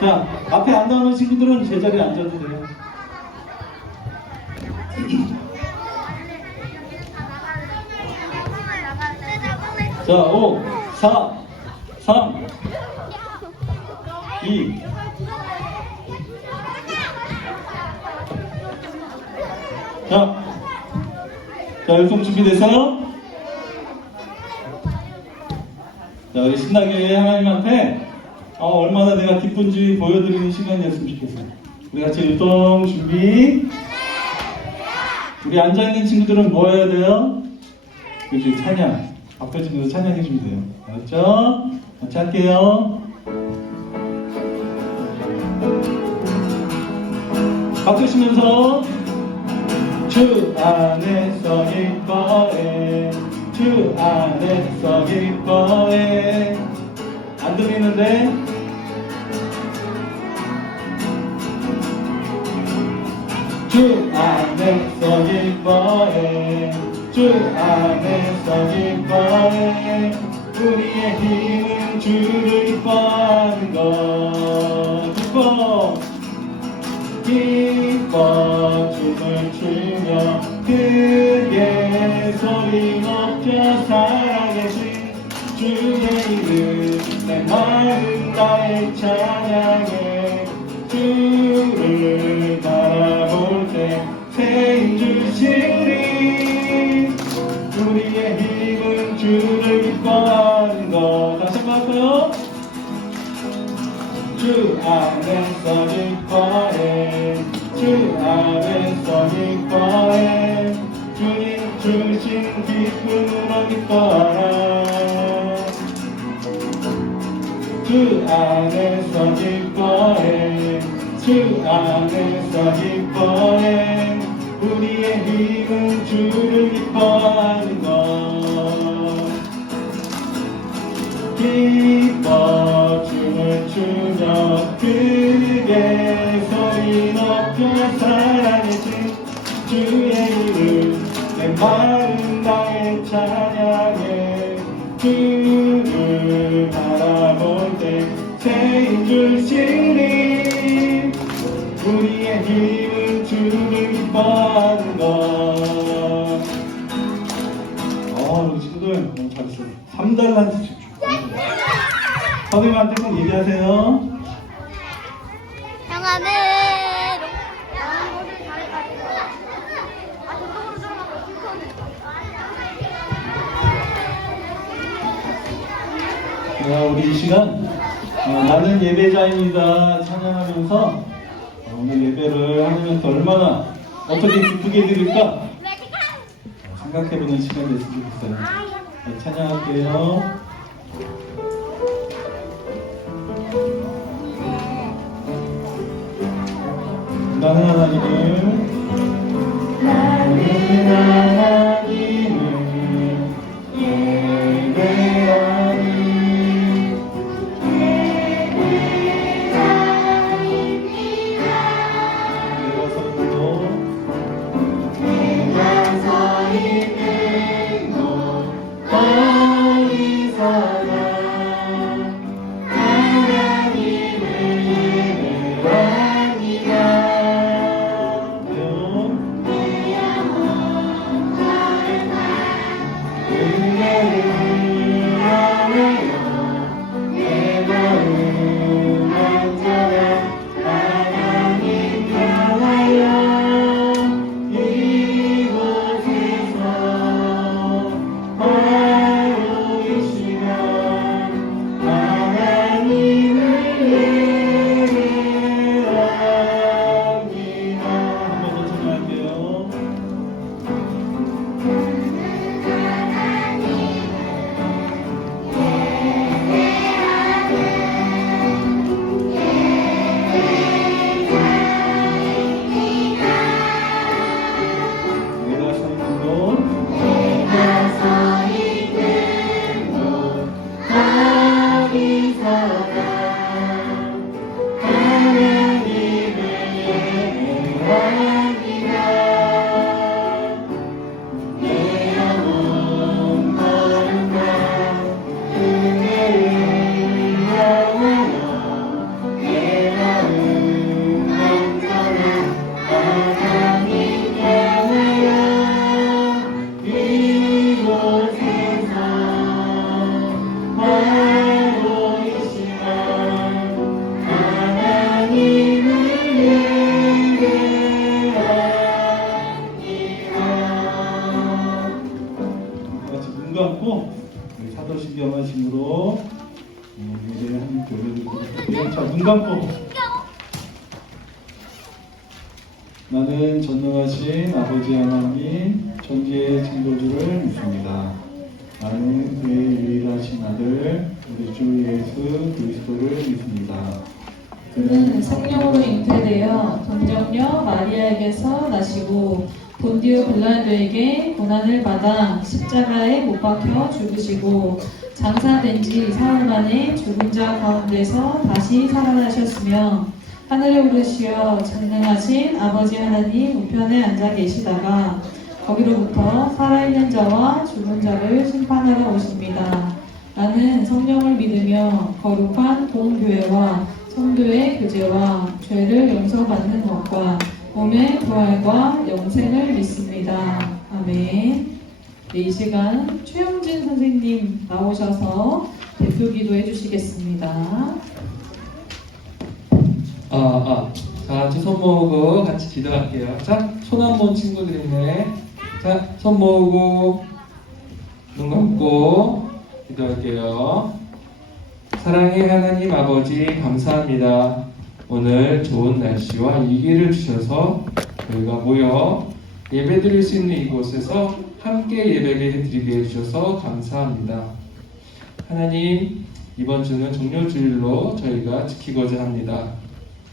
자, 앞에 안 나오는 친구들은 제자리에 앉아도 돼요. 자, 5, 4, 3, 2. 자, 율동 준비됐어요? 자, 우리 신나게 하나님한테 얼마나 내가 기쁜지 보여드리는 시간이었으면 좋겠어요. 우리 같이 율동 준비. 우리 앉아있는 친구들은 뭐 해야 돼요? 그렇지, 찬양. 앞에 친구들 찬양해주면 돼요. 알았죠? 같이 할게요. 박수 치면서 주 안에서 기뻐해, 주 안에서 기뻐해. 안 들리는데? 주 안에서 기뻐해, 주 안에서 기뻐해. 우리의 힘은 주를 기뻐하는 것. 기뻐 춤을 추며 크게 소리 높여 살아계신 주의 이름 내 마음 다해 찬양해. 주를 바라볼 때 새 주시리. 우리의 힘은 주를 기뻐하는 것. 다시 한번 할까요? 주 안에서 기뻐해, 주 안에서 기뻐해. 주님 주신 기쁨으로 기뻐하라. 주 안에서 기뻐해, 주 안에서 기뻐해. 우리의 힘은 주를 기뻐하는 것. 기뻐 춤을 추며 크게 소리 높여 사랑해진 주의 이름 내 마음 다해 찬양해. 주를 바라볼 때 새 주시니. 우리의 힘은 주를 기뻐하는 것. 우리 친구들 너무 잘했어요. 3달란트 집중. 선생님한테 꼭 얘기하세요. 형아는 자, 우리 이 시간 나는 예배자입니다 찬양하면서 오늘 예배를 하면서 얼마나 어떻게 기쁘게 드릴까 생각해보는 시간이 됐으면 좋겠어요. 네, 찬양할게요. 나는 하나님을 예배하니. 내가 서 있는 곳 어디서나 하나님을 예배합니다. 같이 눈 감고 우리 사도신경 하심으로 예배한 교회를 자, 눈 감고 나는 전능하신 아버지 하나님 천지의 창조주를 믿습니다. 나는 그의 유일하신 아들 우리 주 예수 그리스도를 믿습니다. 그는 성령으로 잉태되어 동정녀 마리아에게서 나시고 본디오 빌라도에게 고난을 받아 십자가에 못 박혀 죽으시고 장사된 지 사흘 만에 죽은 자 가운데서 다시 살아나셨으며 하늘에 오르시어 전능하신 아버지 하나님 우편에 앉아 계시다가 거기로부터 살아있는 자와 죽은 자를 심판하러 오십니다. 나는 성령을 믿으며 거룩한 공교회와 성도의 교제와 죄를 용서받는 것과 몸의 부활과 영생을 믿습니다. 아멘. 네, 이 시간 최영진 선생님 나오셔서 대표 기도해 주시겠습니다. 자, 같이 손 모으고 같이 기도할게요. 자, 손 한 번 친구들 있네. 자, 손 모으고 눈 감고 기도할게요. 사랑의 하나님 아버지 감사합니다. 오늘 좋은 날씨와 일기를 주셔서 저희가 모여 예배 드릴 수 있는 이곳에서 함께 예배를 드리게 해주셔서 감사합니다. 하나님, 이번 주는 종료주일로 저희가 지키고자 합니다.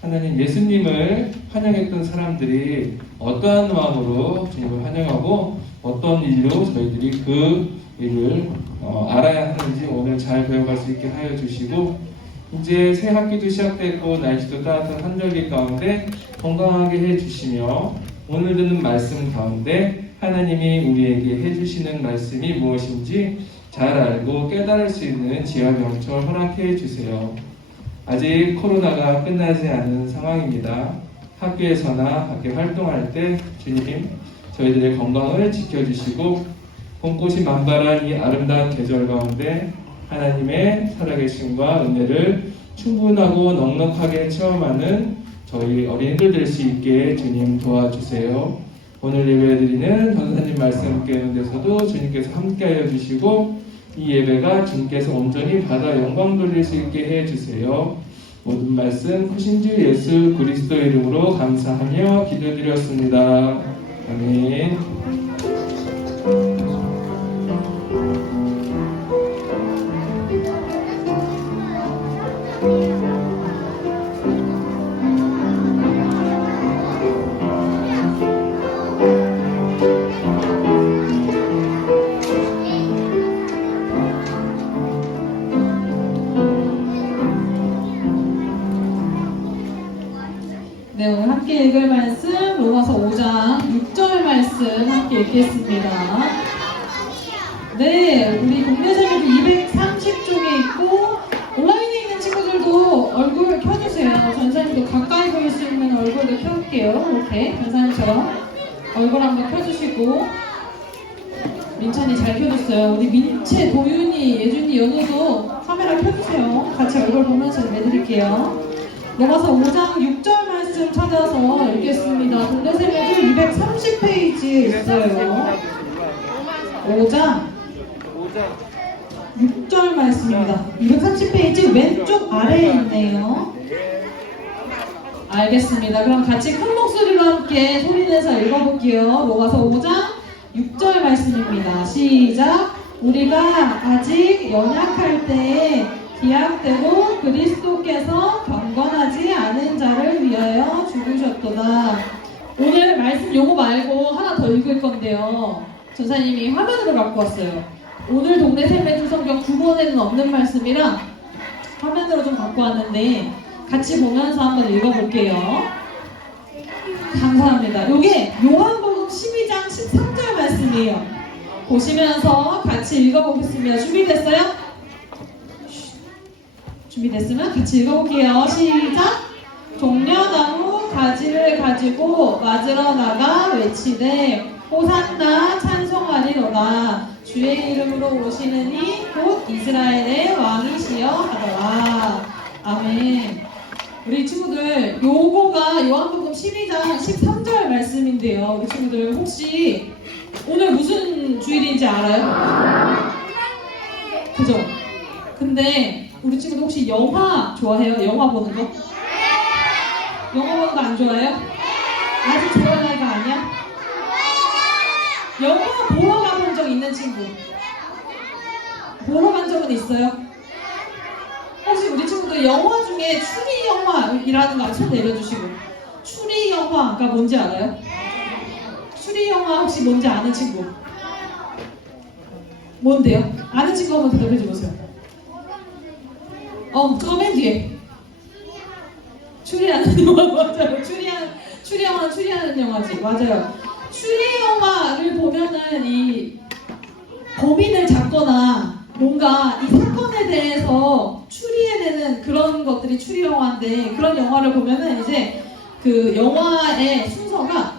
하나님, 예수님을 환영했던 사람들이 어떠한 마음으로 주님을 환영하고 어떤 일로 저희들이 그 일을 알아야 하는지 오늘 잘 배워갈 수 있게 하여 주시고, 이제 새 학기도 시작됐고 날씨도 따뜻한 한절기 가운데 건강하게 해주시며, 오늘 듣는 말씀 가운데 하나님이 우리에게 해주시는 말씀이 무엇인지 잘 알고 깨달을 수 있는 지혜와 명철 허락해 주세요. 아직 코로나가 끝나지 않은 상황입니다. 학교에서나 밖에 활동할 때 주님, 저희들의 건강을 지켜주시고 봄꽃이 만발한 이 아름다운 계절 가운데 하나님의 살아계심과 은혜를 충분하고 넉넉하게 체험하는 저희 어린이들 될 수 있게 주님 도와주세요. 오늘 예배드리는 전사님 말씀 깨우는 데서도 주님께서 함께하여 주시고 이 예배가 주님께서 온전히 받아 영광 돌릴 수 있게 해주세요. 모든 말씀 크신 주 예수 그리스도 이름으로 감사하며 기도드렸습니다. 아멘. 네, 오늘 함께 읽을 말씀 로마서 5장 6절 말씀 함께 읽겠습니다. 네, 우리 국내세계도 230쪽에 있고 온라인에 있는 친구들도 얼굴 켜주세요. 전사님도 가까이 보일 수 있는 얼굴도 켜볼게요. 이렇게 전사님처럼 얼굴 한번 켜주시고, 민찬이 잘 켜줬어요. 우리 민채, 도윤이, 예준이, 연우도 카메라 켜주세요. 같이 얼굴 보면서 해드릴게요. 로마서 5장 6절 말씀 찾아서 읽겠습니다. 동대세계주 230페이지에 있어요. 5장 6절 말씀입니다. 230페이지 왼쪽 아래에 있네요. 알겠습니다. 그럼 같이 큰 목소리로 함께 소리내서 읽어볼게요. 로마서 5장 6절 말씀입니다. 시작! 우리가 아직 연약할 때에 기약대로 그리스도께서 경건하지 않은 자를 위하여 죽으셨도다. 오늘 말씀 요거 말고 하나 더 읽을 건데요. 전사님이 화면으로 갖고 왔어요. 오늘 동네 셀메주 성경 9권에는 없는 말씀이라 화면으로 좀 갖고 왔는데 같이 보면서 한번 읽어볼게요. 감사합니다. 요게 요한복음 12장 13절 말씀이에요. 보시면서 같이 읽어보겠습니다. 준비됐어요? 준비됐으면 같이 읽어볼게요. 시작! 종려나무 가지를 가지고 맞으러 나가 외치되 호산나 찬송하리로다. 주의 이름으로 오시는 이 곧 이스라엘의 왕이시여 하더라. 아멘. 우리 친구들 요거가 요한복음 12장 13절 말씀인데요. 우리 친구들 혹시 오늘 무슨 주일인지 알아요? 그죠? 근데 우리 친구들 혹시 영화 좋아해요? 영화 보는 거? 영화 보는 거 안 좋아해요? 아직 좋아할 나이가 아니야? 영화 보러 가본 적 있는 친구? 보러 간 적은 있어요? 혹시 우리 친구들 영화 중에 추리 영화이라는 거 손 내려주시고. 추리 영화가 뭔지 알아요? 추리 영화 혹시 뭔지 아는 친구? 뭔데요? 아는 친구 한번 대답해 줘보세요. 저 맨 뒤에. 추리하는 영화 맞아요. 추리 영화는 추리하는 영화지. 맞아요. 추리 영화를 보면은 이 범인을 잡거나 뭔가 이 사건에 대해서 추리해내는 그런 것들이 추리 영화인데, 그런 영화를 보면은 이제 그 영화의 순서가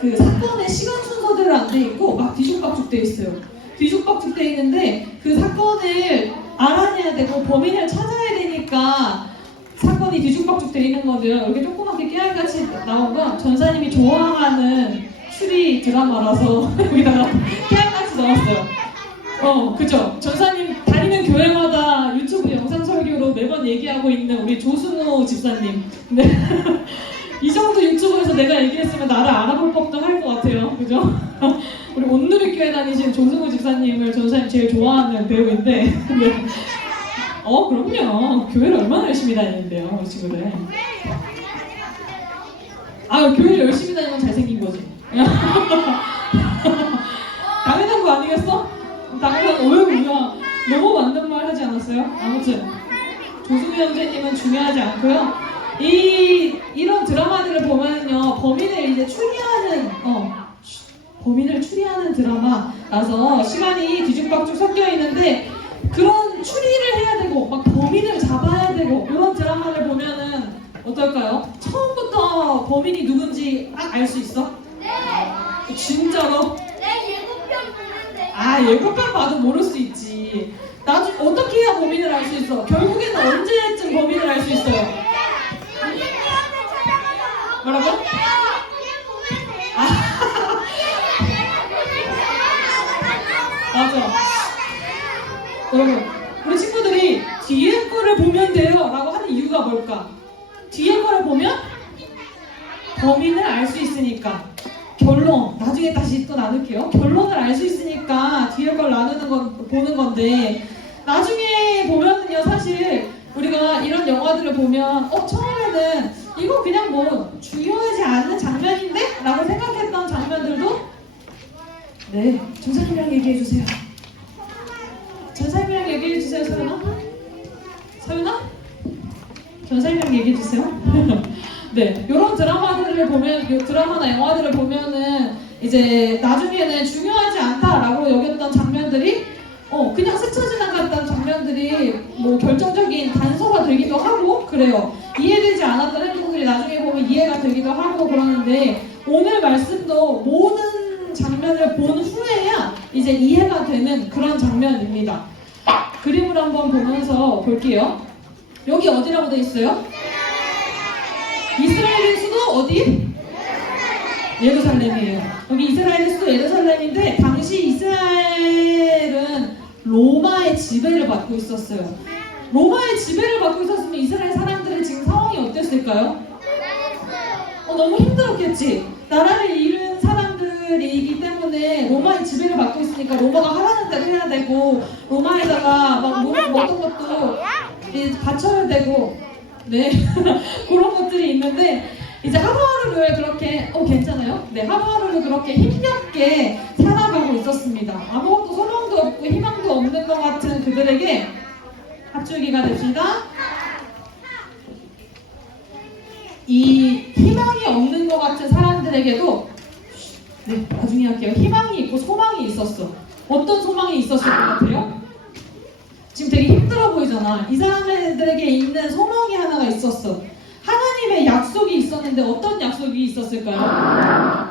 그 사건의 시간 순서대로 안 돼 있고 막 뒤죽박죽 돼 있어요. 뒤죽박죽 돼 있는데 그 사건을 알아내야 되고 범인을 찾아야 되니까 사건이 뒤죽박죽 돼 있는 거죠. 이렇게 조그맣게 깨알같이 나온 건 전사님이 좋아하는 추리 드라마라서 여기다가 깨알같이 넣었어요. 그죠? 전사님 다니는 교회마다 유튜브 영상 설교로 매번 얘기하고 있는 우리 조승우 집사님. 네. 이 정도 유튜브에서 내가 얘기했으면 나를 알아볼 법도 할 것 같아요. 그죠? 우리 온누리교회 다니신 조승우 집사님을 전사님 제일 좋아하는 배우인데. 네. 그럼요. 교회를 얼마나 열심히 다니는데요, 우리 친구들. 교회를 열심히 다니면 잘생긴 거지. 당연한 거 아니겠어? 당연한 거. 왜 우리가 너무 맞는 말 하지 않았어요? 아무튼 조승우 형제님은 중요하지 않고요. 이런 드라마들을 보면요, 범인을 이제 범인을 추리하는 드라마라서 시간이 뒤죽박죽 섞여 있는데, 그런 추리를 해야 되고 막 범인을 잡아야 되고 이런 드라마를 보면은 어떨까요? 처음부터 범인이 누군지 딱 알 수 있어? 네. 진짜로? 네, 예고편 보는데. 예고편 봐도 모를 수 있지. 나중에 어떻게 해야 범인을 알 수 있어? 결국에는 언제쯤 범인을 알 수 있어요? 뭐라고? 맞아. 여러분, 우리 친구들이 뒤에 거를 보면 돼요 라고 하는 이유가 뭘까? 뒤에 거를 보면 범인을 알 수 있으니까. 결론, 나중에 다시 또 나눌게요. 결론을 알 수 있으니까 뒤에 걸 보는 건데, 나중에 보면은요, 사실 우리가 이런 영화들을 보면 처음에는 이거 그냥 뭐 중요하지 않은 장면인데? 라고 생각했던 장면들도, 네, 전사님이랑 얘기해주세요. 전사님이랑 얘기해주세요, 서윤아. 서윤아? 전사님이랑 얘기해주세요. 네, 이런 드라마들을 보면, 드라마나 영화들을 보면은 이제 나중에는 중요하지 않다라고 여겼던 장면들이 그냥 스쳐 지나갔던 장면들이 뭐 결정적인 단서가 되기도 하고 그래요. 이해되지 않았던 행동들이 나중에 보면 이해가 되기도 하고 그러는데, 오늘 말씀도 모든 장면을 본 후에야 이제 이해가 되는 그런 장면입니다. 그림을 한번 보면서 볼게요. 여기 어디라고 돼 있어요? 이스라엘의 수도 어디? 예루살렘이에요. 여기 이스라엘의 수도 예루살렘인데, 당시 이스라엘은 로마의 지배를 받고 있었어요. 로마의 지배를 받고 있었으면 이스라엘 사람들의 지금 상황이 어땠을까요? 너무 힘들었겠지. 나라를 잃은 사람들이기 때문에 로마의 지배를 받고 있으니까 로마가 하라는 대로 해야 되고, 로마에다가 막 어떤 것도 바쳐야 되고, 네. 그런 것들이 있는데, 이제 하루하루를 그렇게 괜찮아요? 네, 하루하루를 그렇게 힘겹게 살아가고 있었습니다. 아무것도 소망도 없고 희망도 없는 것 같은 그들에게 합주기가 됩시다. 이 희망이 없는 것 같은 사람들에게도, 네, 나중에 할게요. 희망이 있고 소망이 있었어. 어떤 소망이 있었을 것 같아요? 지금 되게 힘들어 보이잖아. 이 사람들에게 있는 소망이 하나가 있었어. 하나님의 약속이 있었는데 어떤 약속이 있었을까요?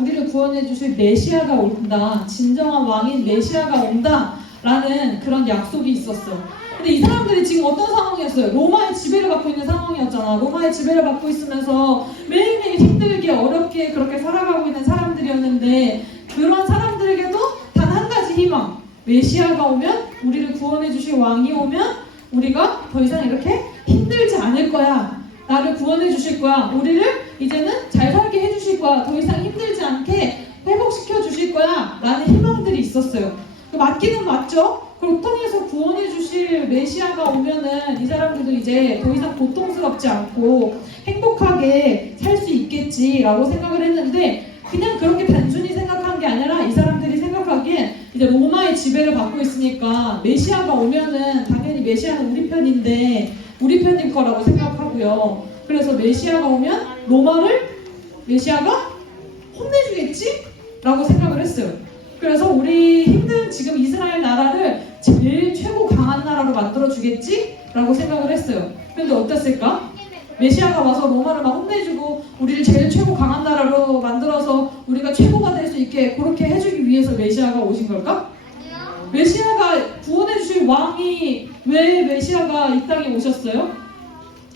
우리를 구원해 주실 메시아가 온다. 진정한 왕인 메시아가 온다. 라는 그런 약속이 있었어. 근데 이 사람들이 지금 어떤 상황이었어요? 로마의 지배를 받고 있는 상황이었잖아. 로마의 지배를 받고 있으면서 매일매일 힘들게 어렵게 그렇게 살아가고 있는 사람들이었는데 그런 사람들에게도 단 한 가지 희망. 메시아가 오면 우리를 구원해 주실 왕이 오면 우리가 더 이상 이렇게 힘들지 않을 거야. 나를 구원해 주실 거야. 우리를 이제는 잘 살게 해 주실 거야. 더 이상 힘들지 않게 회복시켜 주실 거야. 라는 희망들이 있었어요. 맞기는 맞죠? 고통에서 구원해 주실 메시아가 오면은 이 사람들도 이제 더 이상 고통스럽지 않고 행복하게 살 수 있겠지라고 생각을 했는데 그냥 그렇게 단순히 생각한 게 아니라 이 사람들이 생각하기엔 이제 로마의 지배를 받고 있으니까 메시아가 오면은 당연히 메시아는 우리 편인데 우리 편일 거라고 생각하고요. 그래서 메시아가 오면 로마를 메시아가 혼내주겠지? 라고 생각을 했어요. 그래서 우리 힘든 지금 이스라엘 나라를 제일 최고 강한 나라로 만들어주겠지? 라고 생각을 했어요. 근데 어땠을까? 메시아가 와서 로마를 막 혼내주고 우리를 제일 최고 강한 나라로 만들어서 우리가 최고가 될 수 있게 그렇게 해주기 위해서 메시아가 오신 걸까? 메시아가 구원해주실 왕이 왜 메시아가 이 땅에 오셨어요?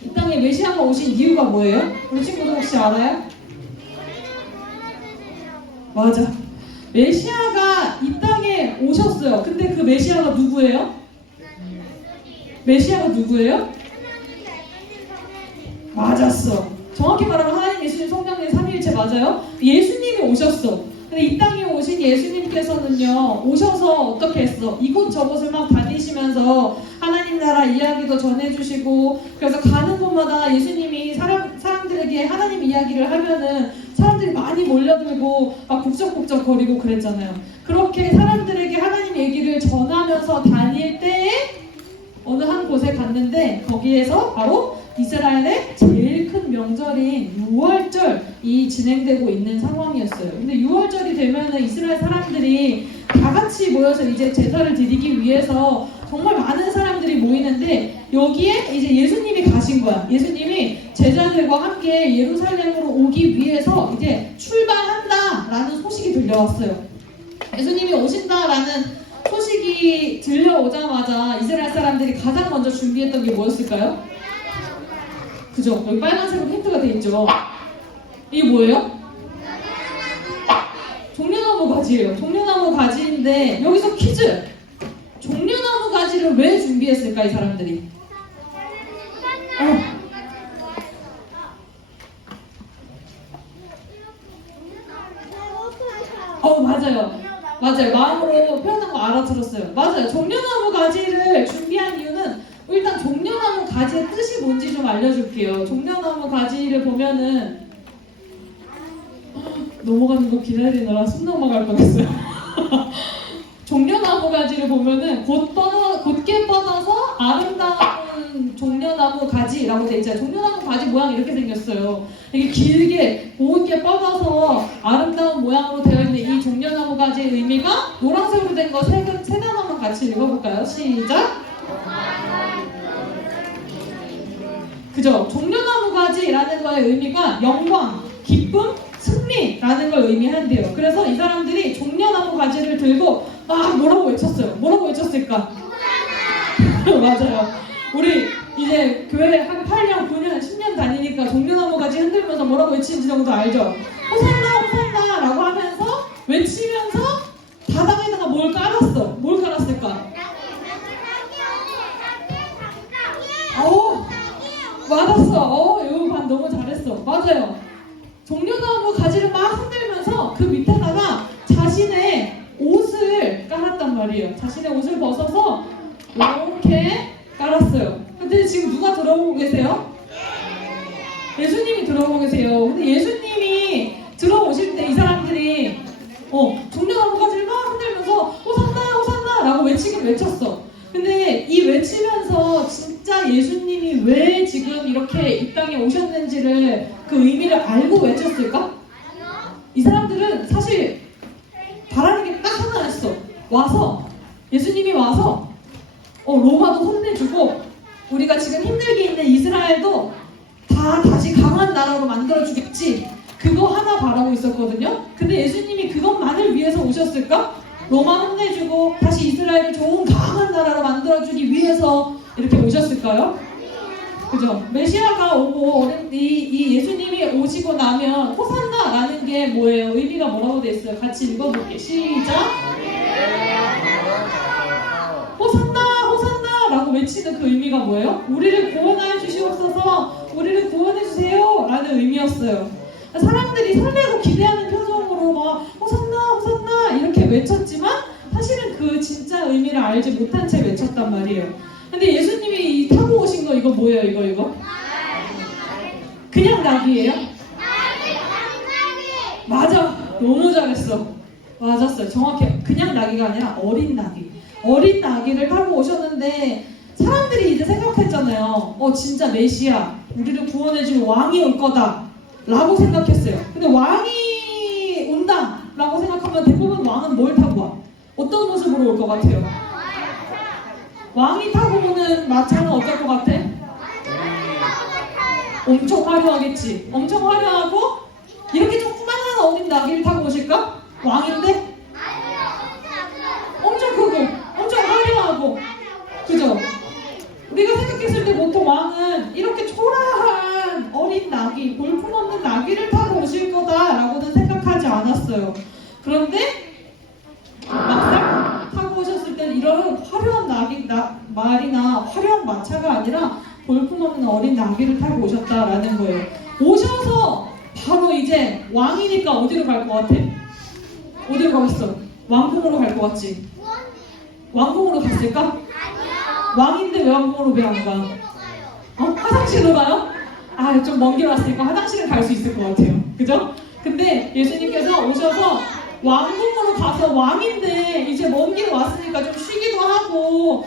이 땅에 메시아가 오신 이유가 뭐예요? 우리 친구들 혹시 알아요? 맞아. 메시아가 이 땅에 오셨어요. 근데 그 메시아가 누구예요? 메시아가 누구예요? 맞았어. 정확히 말하면 하나님, 예수님, 성령님 삼위일체 맞아요? 예수님이 오셨어. 근데 이 땅에 오신 예수님께서는요, 오셔서 어떻게 했어? 이곳저곳을 막 다니시면서 하나님 나라 이야기도 전해주시고, 그래서 가는 곳마다 예수님이 사람들에게 하나님 이야기를 하면은 사람들이 많이 몰려들고 막 북적북적 거리고 그랬잖아요. 그렇게 사람들에게 하나님 얘기를 전하면서 다닐 때에 어느 한 곳에 갔는데 거기에서 바로 이스라엘의 제일 큰 명절인 유월절이 진행되고 있는 상황이었어요. 근데 유월절이 되면은 이스라엘 사람들이 다 같이 모여서 이제 제사를 드리기 위해서 정말 많은 사람들이 모이는데 여기에 이제 예수님이 가신 거야. 예수님이 제자들과 함께 예루살렘으로 오기 위해서 이제 출발한다라는 소식이 들려왔어요. 예수님이 오신다라는 소식이 들려오자마자 이스라엘 사람들이 가장 먼저 준비했던 게 뭐였을까요? 그죠? 여기 빨간색으로 힌트가 돼 있죠? 이게 뭐예요? 종려나무 가지예요. 종려나무 가지인데 여기서 퀴즈! 종려나무 가지를 왜 준비했을까 이 사람들이? 맞아요. 맞아요. 마음으로 표현한 거 알아들었어요. 맞아요. 종려나무 가지를 준비한 이유는 일단 종려나무 가지의 뜻이 뭔지 좀 알려줄게요. 종려나무 가지를 보면은 넘어가는 거 기다리느라 숨 넘어갈 뻔했어요. 종려나무 가지를 보면은 곧게 뻗어서 아름다운 종려나무 가지라고 돼 있잖아요. 종려나무 가지 모양이 이렇게 생겼어요. 이게 길게 곧게 뻗어서 아름다운 모양으로 되어 있는 이 종려나무 가지의 의미가 노란색으로 된 거 세 단어만 같이 읽어볼까요? 시작! 그죠? 종려나무 가지라는 거의 의미가 영광, 기쁨, 승리라는 걸 의미한대요. 그래서 이 사람들이 종려나무 가지를 들고 막 뭐라고 외쳤어요. 뭐라고 외쳤을까? 맞아요. 우리 이제 교회 한 8년, 9년, 10년 다니니까 종려나무 가지 흔들면서 뭐라고 외치는지 정도 알죠? 호산나, 호산나 라고 하면서 외치면서 바닥에다가 뭘 깔았어. 뭘 깔았을까? 맞았어. 이거 반 너무 잘했어. 맞아요. 종려나무 가지를 막 흔들면서 그 밑에다가 자신의 옷을 깔았단 말이에요. 자신의 옷을 벗어서 이렇게 깔았어요. 근데 지금 누가 들어오고 계세요? 예수님이 들어오고 계세요. 근데 예수님이 들어오실 때 이 사람들이 종려나무 가지를 막 흔들면서 호산나 호산나 라고 외치긴 외쳤어. 근데 이 외치면서 진짜 예수님이 왜 지금 이렇게 이 땅에 오셨는지를 그 의미를 알고 외쳤을까? 이 사람들은 사실 바라는 게 딱 하나였어. 예수님이 와서 로마도 혼내주고 우리가 지금 힘들게 있는 이스라엘도 다 다시 강한 나라로 만들어주겠지. 그거 하나 바라고 있었거든요. 근데 예수님이 그것만을 위해서 오셨을까? 로마 혼내주고 다시 이스라엘을 좋은 강한 나라로 만들어주기 위해서 이렇게 오셨을까요? 그죠? 메시아가 오고 이 예수님이 오시고 나면 호산나라는 게 뭐예요? 의미가 뭐라고 돼 있어요? 같이 읽어볼게요. 시작. 호산나 호산나 라고 외치는 그 의미가 뭐예요? 우리를 구원하여 주시옵소서, 우리를 구원해 주세요 라는 의미였어요. 사람들이 설레고 기대하는 표정으로 막 호산나 호산나 이렇게 외쳤지만 사실은 그 진짜 의미를 알지 못한 채 외쳤단 말이에요. 근데 예수님이 타고 오신 거 이거 뭐예요? 이거? 그냥 낙이에요? 맞아, 너무 잘했어. 맞았어요. 정확해. 그냥 낙이가 아니라 어린 낙이. 어린 낙이를 타고 오셨는데 사람들이 이제 생각했잖아요. 진짜 메시아, 우리를 구원해줄 왕이 올 거다 라고 생각했어요. 근데 왕이 온다 라고 생각하면 대부분 왕은 뭘 타고 와? 어떤 모습으로 올 것 같아요? 왕이 타고 오는 마차는 어떨 것 같아? 엄청 화려하겠지. 엄청 화려하고 이렇게 조그만한 어린 나귀를 타고 오실까? 왕인데? 엄청 크고 엄청 화려하고 그죠? 우리가 생각했을 때 보통 왕은 이렇게 초라한 어린 나귀, 볼품없는 나귀를 타고 오실 거다라고는 생각하지 않았어요. 그런데 막상 타고 오셨을 때 이런 화려한 말이나 화려한 마차가 아니라 볼품없는 어린 나귀를 타고 오셨다라는 거예요. 오셔서 바로 이제 왕이니까 어디로 갈 것 같아? 어디로 가겠어? 왕궁으로 갈 것 같지? 왕궁으로 갔을까? 왕인데 왜 왕궁으로 왜 안 가? 화장실로 가요? 좀 먼 길 왔으니까 화장실은 갈 수 있을 것 같아요. 그죠? 근데 예수님께서 오셔서 왕궁으로 가서 왕인데 이제 먼 길 왔으니까 좀 쉬기도 하고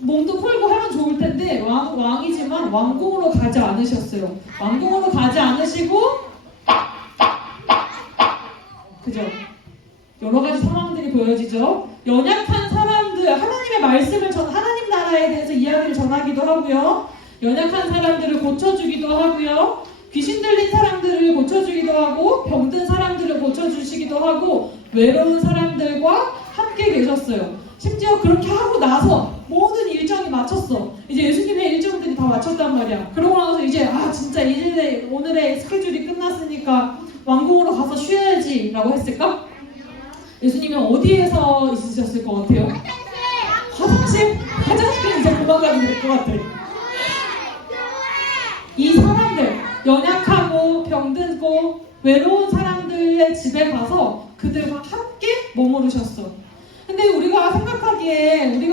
몸도 풀고 하면 좋을 텐데 왕이지만 왕궁으로 가지 않으셨어요. 왕궁으로 가지 않으시고 그죠? 여러 가지 상황들이 보여지죠. 연약한 사람들, 하나님의 말씀을 하나님 나라에 대해서 이야기를 전하기도 하고요. 연약한 사람들을 고쳐주기도 하고요. 귀신 들린 사람들을 고쳐주기도 하고 병든 사람들을 고쳐주시기도 하고 외로운 사람들과 함께 계셨어요. 심지어 그렇게 하고 나서 모든 일정이 마쳤어. 이제 예수님의 일정들이 다 마쳤단 말이야. 그러고 나서 이제 진짜 이제 오늘의 스케줄이 끝났으니까 왕궁으로 가서 쉬어야지 라고 했을까? 예수님은 어디에서 있으셨을 것 같아요? 화장실? 화장실은 이제 그만 가도 될 것 같아. 이 사람들, 연약하고 병들고 외로운 사람들의 집에 가서 그들과 함께 머무르셨어. 근데 우리가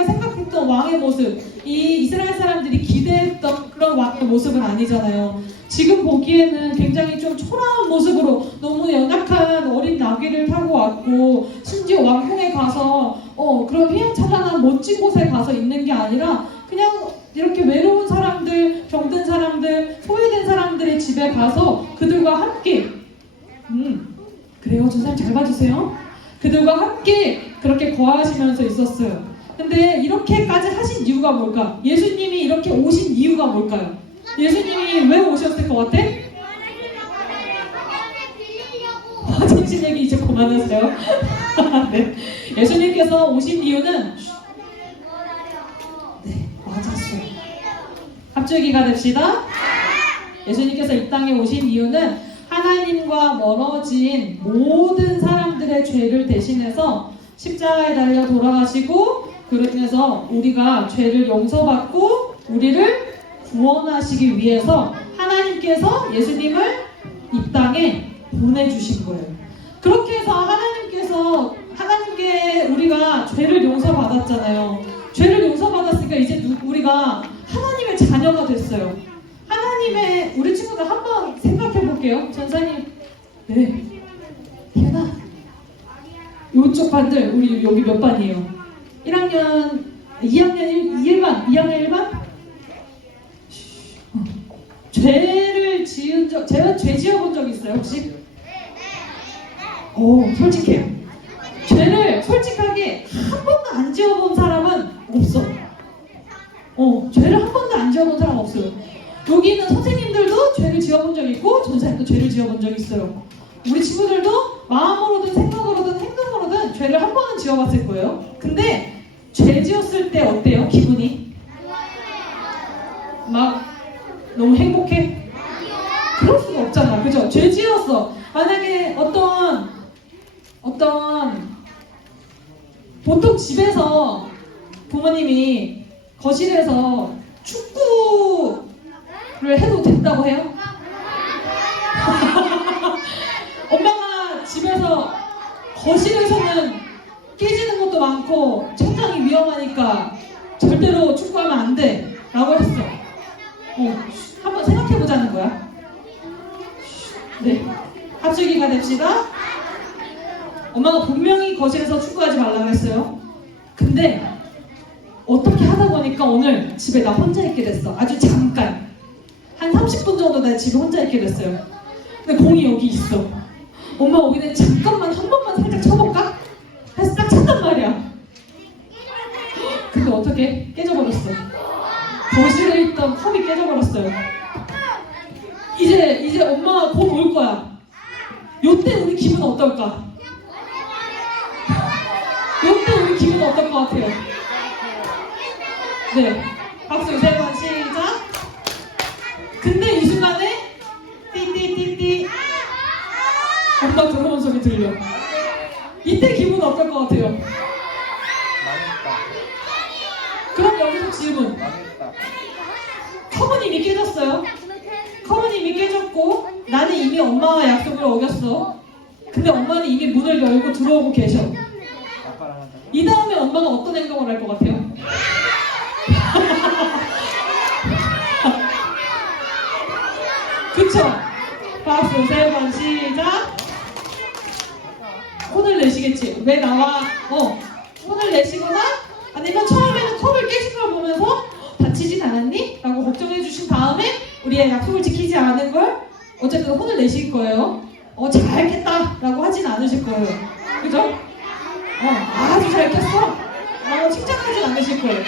생각했던 왕의 모습, 이 이스라엘 사람들이 기대했던 그런 왕의 모습은 아니잖아요. 지금 보기에는 굉장히 좀 초라한 모습으로 너무 연약한 어린 나귀를 타고 왔고, 심지어 왕궁에 가서 그런 휘황찬란한 멋진 곳에 가서 있는 게 아니라 그냥 이렇게 외로운 사람들, 병든 사람들, 소외된 사람들의 집에 가서 그들과 함께 그래요? 저 사람 잘 봐주세요. 그들과 함께 그렇게 거하시면서 있었어요. 근데 이렇게까지 하신 이유가 뭘까? 예수님이 이렇게 오신 이유가 뭘까요? 예수님이 왜 오셨을 것 같아? 화장실 얘기 이제 그만하세요. 네. 예수님께서 오신 이유는 맞았어요. 합주기가 됩시다. 예수님께서 이 땅에 오신 이유는 하나님과 멀어진 모든 사람들의 죄를 대신해서 십자가에 달려 돌아가시고 그러면서 우리가 죄를 용서받고 우리를 구원하시기 위해서 하나님께서 예수님을 이 땅에 보내주신 거예요. 그렇게 해서 하나님께 우리가 죄를 용서받았잖아요. 죄를 용서받았으니까 이제 우리가 하나님의 자녀가 됐어요. 우리 친구들 한번 생각해 볼게요. 전사님. 네. 희연아. 이쪽 반들, 우리 여기 몇 반이에요? 2학년 1반? 제가 죄 지어본 적 있어요, 혹시? 솔직해요. 죄를 솔직하게 한 번도 안 지어본 사람은 없어. 죄를 한 번도 안 지어본 사람 없어요. 여기 있는 선생님들도 죄를 지어본 적 있고 전사님도 죄를 지어본 적 있어요. 우리 친구들도 마음으로든 생각으로든 행동으로든 죄를 한 번은 지어봤을 근데 죄 지었을 때 어때요? 기분이? 막 너무 행복해? 그럴 수가 없잖아. 그죠? 죄 지었어. 만약에 어떤 보통 집에서 부모님이 거실에서 축구를 해도 된다고 해요? 엄마가 집에서 거실에서는 깨지는 것도 많고 천장이 위험하니까 절대로 축구하면 안 돼 라고 했어. 한번 생각해 보자는 거야. 네, 합주기가 됩시다. 엄마가 분명히 거실에서 축구하지 말라고 했어요. 근데 어떻게 하다 보니까 오늘 집에 나 혼자 있게 됐어. 아주 잠깐 한 30분 정도 나 집에 혼자 있게 됐어요. 근데 공이 여기 있어. 엄마 오기 전에 잠깐만 한 번만 살짝 쳐볼까? 해서 딱 쳤단 말이야. 근데 어떻게? 깨져버렸어. 거실에 있던 컵이 깨져버렸어요. 이제 엄마가 곧 올 거야. 요때 우리 기분 어떨까? 요때 우리 기분 어떨 것 같아요? 네, 박수 3번 시작. 근데 이 순간에 띠띠띠띠 엄마 들어온 소리 들려. 이때 기분 어떨 것 같아요? 망했다. 그럼 여기서 질문. 망했다. 컵은 이미 깨졌어요. 컵은 이미 깨졌고 나는 이미 엄마와 약속을 어겼어. 근데 엄마는 이미 문을 열고 들어오고 계셔. 아빠랑 하자. 이 다음에 엄마가 어떤 행동을 할 것 같아요? 그쵸? 박수 3번 시작. 혼을 내시겠지. 왜 나와? 혼을 내시거나 아니면 처음에는 컵을 깨진 걸 보면서 다치진 않았니? 라고 걱정해 주신 다음에 우리의 약속을 지키지 않은 걸 어쨌든 혼을 내실 거예요. 잘 깼다 라고 하진 않으실 거예요. 그죠? 아주 잘 깼어 라고 칭찬하진 않으실 거예요.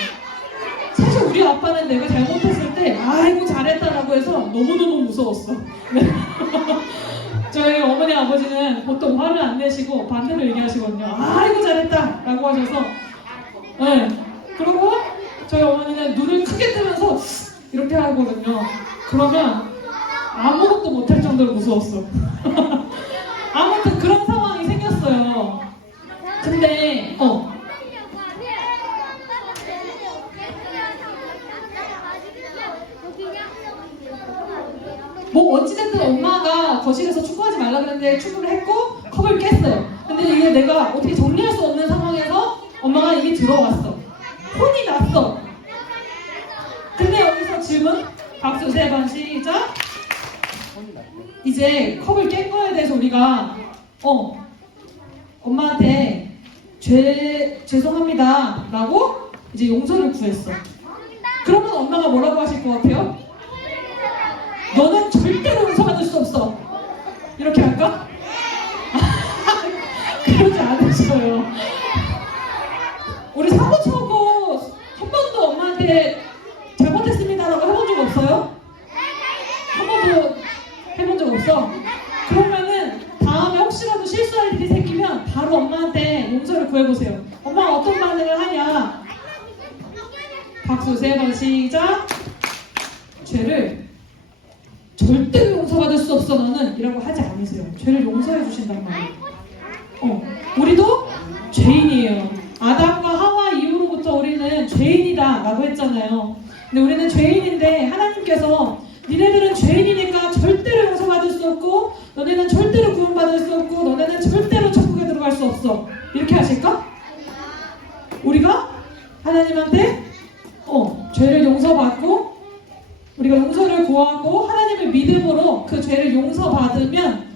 사실 우리 아빠는 내가 잘못했을 때 아이고 잘했다라고 해서 너무너무 무서웠어. 저희 어머니 아버지는 보통 화를 안 내시고 반대로 얘기하시거든요. 아이고 잘했다 라고 하셔서 네. 그리고 저희 어머니는 눈을 크게 뜨면서 이렇게 하거든요. 그러면 아무것도 못할 정도로 무서웠어. 아무튼 그런 상황이 생겼어요. 근데 뭐 어찌됐든 엄마가 거실에서 축구하지 말라 그랬는데 축구를 했고 컵을 깼어요. 근데 이게 내가 어떻게 정리할 수 없는 상황에서 엄마가 이게 들어왔어. 혼이 났어. 근데 여기서 질문. 박수 3번 시작. 이제 컵을 깬 거에 대해서 우리가 엄마한테 죄송합니다 라고 이제 용서를 구했어. 그러면 엄마가 뭐라고 하실 것 같아요? 너는 절대로 용서받을 수 없어. 이렇게 할까? 그러지 않으셔요. 우리 사고 쳐고 한 번도 엄마한테 잘못했습니다라고 해본 적 없어요? 한 번도 해본 적 없어? 그러면은 다음에 혹시라도 실수할 일이 생기면 바로 엄마한테 용서를 구해보세요. 엄마가 어떤 반응을 하냐? 박수 3번 시작. 죄를 절대로 용서받을 수 없어 너는 이라고 하지 않으세요. 죄를 용서해 주신단 말이에요. 우리도 죄인이에요. 아담과 하와 이후로부터 우리는 죄인이다 라고 했잖아요. 근데 우리는 죄인인데 하나님께서 니네들은 죄인이니까 절대로 용서받을 수 없고 너네는 절대로 구원받을 수 없고 너네는 절대로 천국에 들어갈 수 없어 이렇게 하실까? 우리가 하나님한테 죄를 용서받고 우리가 용서를 구하고 하나님을 믿음으로 그 죄를 용서받으면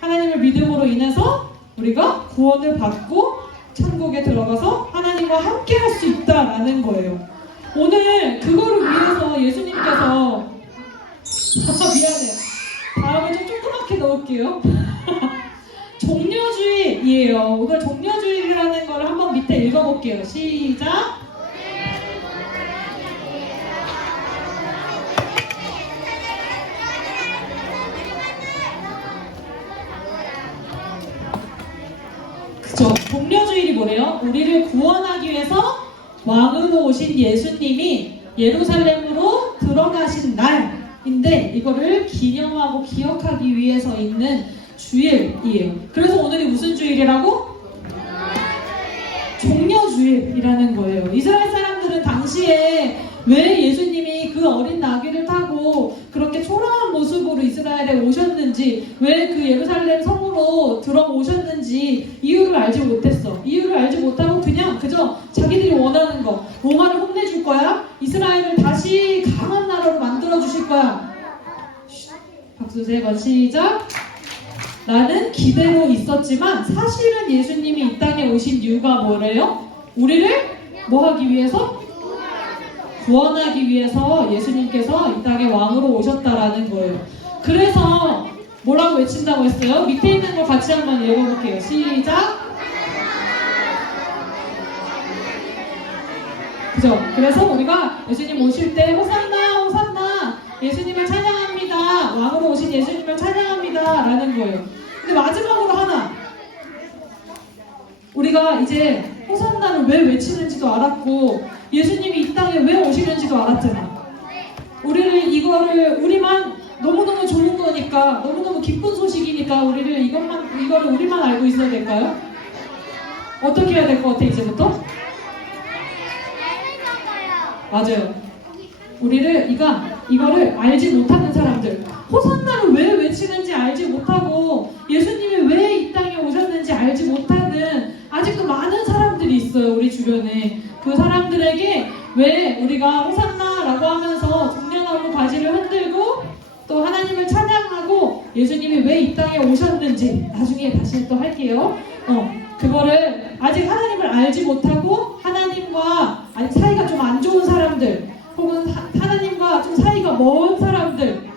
하나님을 믿음으로 인해서 우리가 구원을 받고 천국에 들어가서 하나님과 함께 할 수 있다라는 거예요. 오늘 그거를 위해서 예수님께서 미안해요. 다음에 좀 조그맣게 넣을게요. 종려주의예요. 오늘 종려주의라는 걸 한번 밑에 읽어볼게요. 시작. 그죠? 종려주일이 뭐래요? 우리를 구원하기 위해서 왕으로 오신 예수님이 예루살렘으로 들어가신 날인데 이거를 기념하고 기억하기 위해서 있는 주일이에요. 그래서 오늘이 무슨 주일이라고? 종려주일이라는 거예요. 이스라엘 사람들은 당시에 왜 예수님이 그 어린 나귀를 타고 그렇게 초라한 모습으로 이스라엘에 오셨는지, 왜 그 예루살렘 성으로 들어오셨는지 이유를 알지 못했어. 이유를 알지 못하고 그저 자기들이 원하는 거, 로마를 혼내줄 거야, 이스라엘을 다시 강한 나라로 만들어 주실 거야. 박수 3번 시작. 나는 기대로 있었지만 사실은 예수님이 이 땅에 오신 이유가 뭐래요? 우리를 뭐 하기 위해서? 구원하기 위해서 예수님께서 이 땅에 왕으로 오셨다라는 거예요. 그래서 뭐라고 외친다고 했어요? 밑에 있는 거 같이 한번 읽어볼게요. 시작. 그죠? 그래서 우리가 예수님 오실 때 호산나 호산나 예수님을 찬양합니다, 왕으로 오신 예수님을 찬양합니다 라는 거예요. 근데 마지막으로 하나, 우리가 이제 호산나를 왜 외치는지도 알았고 예수님이 이 땅에 왜 오시는지도 알았잖아. 우리만 너무너무 좋은 거니까, 너무너무 기쁜 소식이니까 이거를 우리만 알고 있어야 될까요? 어떻게 해야 될 것 같아 이제부터? 맞아요. 이거를 알지 못하는 사람들, 호산나를 왜 외치는지 알지 못하고 예수님이 왜 이 땅에 오셨는지 알지 못하는 아직도 많은 사람들이 있어요, 우리 주변에. 그 사람들에게 왜 우리가 호산나라고 하면서 종려나무 바지를 흔들고 또 하나님을 찬양하고 예수님이 왜 이 땅에 오셨는지 나중에 다시 또 할게요. 그거를 아직 하나님을 알지 못하고 하나님과 사이가 좀 안 좋은 사람들, 혹은 하나님과 좀 사이가 먼 사람들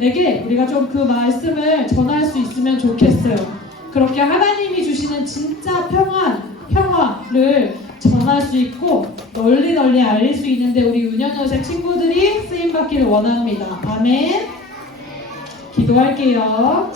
에게 우리가 좀 그 말씀을 전할 수 있으면 좋겠어요. 그렇게 하나님이 주시는 진짜 평화를 전할 수 있고 널리 알릴 수 있는데 우리 은연여세 친구들이 쓰임받기를 원합니다. 아멘. 기도할게요.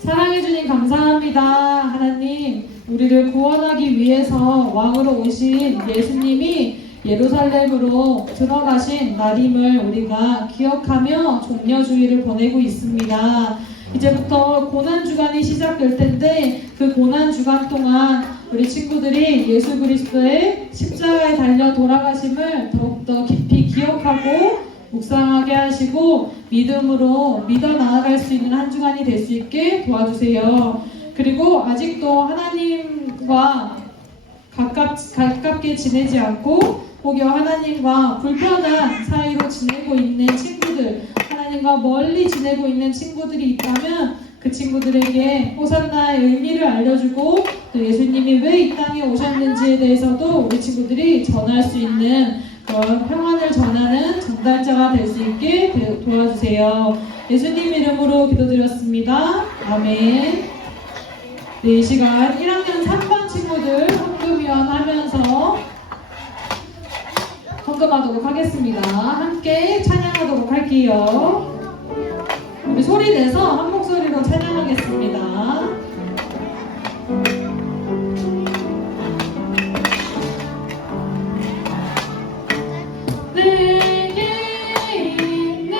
사랑해 주님 감사합니다. 하나님, 우리를 구원하기 위해서 왕으로 오신 예수님이 예루살렘으로 들어가신 날임을 우리가 기억하며 종려주일을 보내고 있습니다. 이제부터 고난주간이 시작될 텐데 그 고난주간 동안 우리 친구들이 예수 그리스도의 십자가에 달려 돌아가심을 더욱더 깊이 기억하고 묵상하게 하시고 믿음으로 믿어 나아갈 수 있는 한 주간이 될 수 있게 도와주세요. 그리고 아직도 하나님과 가깝게 지내지 않고 혹여 하나님과 불편한 사이로 지내고 있는 친구들, 하나님과 멀리 지내고 있는 친구들이 있다면 그 친구들에게 호산나의 의미를 알려주고 또 예수님이 왜 이 땅에 오셨는지에 대해서도 우리 친구들이 전할 수 있는 그런 평안을 전하는 전달자가 될 수 있게 도와주세요. 예수님 이름으로 기도드렸습니다. 아멘. 네, 이 시간 1학년 3반 친구들 헌금위원 하면서 헌금하도록 하겠습니다. 함께 찬양하도록 할게요. 우리 소리 내서 한 목소리로 찬양하겠습니다. 내게 있는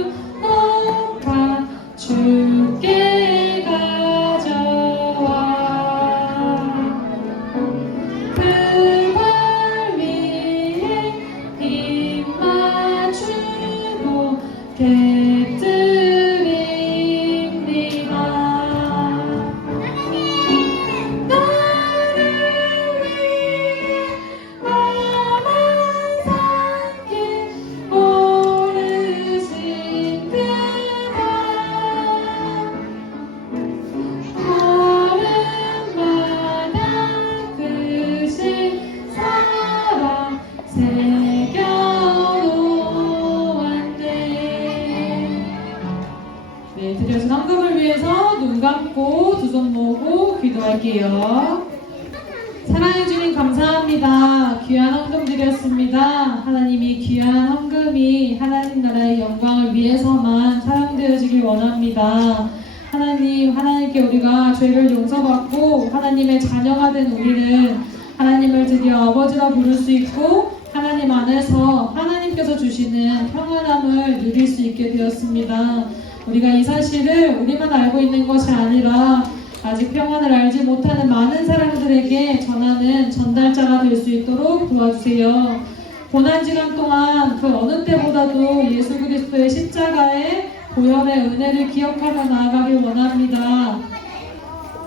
자유롭다 주께 가져와 그발 위에 입 맞추고 객드립니다. 나를 위해 나만 산길 오르신 그만 걸음마다 크신 사랑 새겨놓았네. 네, 드려진 헌금을 위해서 눈 감고 두 손 모으고 기도할게요. 사랑해 주님 감사합니다. 귀한 헌금 드렸습니다. 하나님이 귀한 헌금이 하나님 나라의 영광을 위해서만 사용되어지길 원합니다. 하나님 하나님께 우리가 죄를 용서받고 하나님의 자녀가 된 우리는 하나님을 드디어 아버지라 부를 수 있고 하나님 안에서 하나님께서 주시는 평안함을 누릴 수 있게 되었습니다. 우리가 이 사실을 우리만 알고 있는 것이 아니라 아직 평안을 알지 못하는 많은 사람들에게 전하는 전달자가 될 수 있도록 도와주세요. 고난지간 동안 그 어느 때보다도 예수 그리스도의 십자가의 보혈의 은혜를 기억하며 나아가길 원합니다.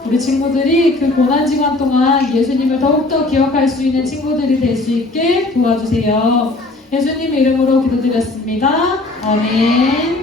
우리 친구들이 그 고난지간 동안 예수님을 더욱더 기억할 수 있는 친구들이 될 수 있게 도와주세요. 예수님 이름으로 기도드렸습니다. 아멘.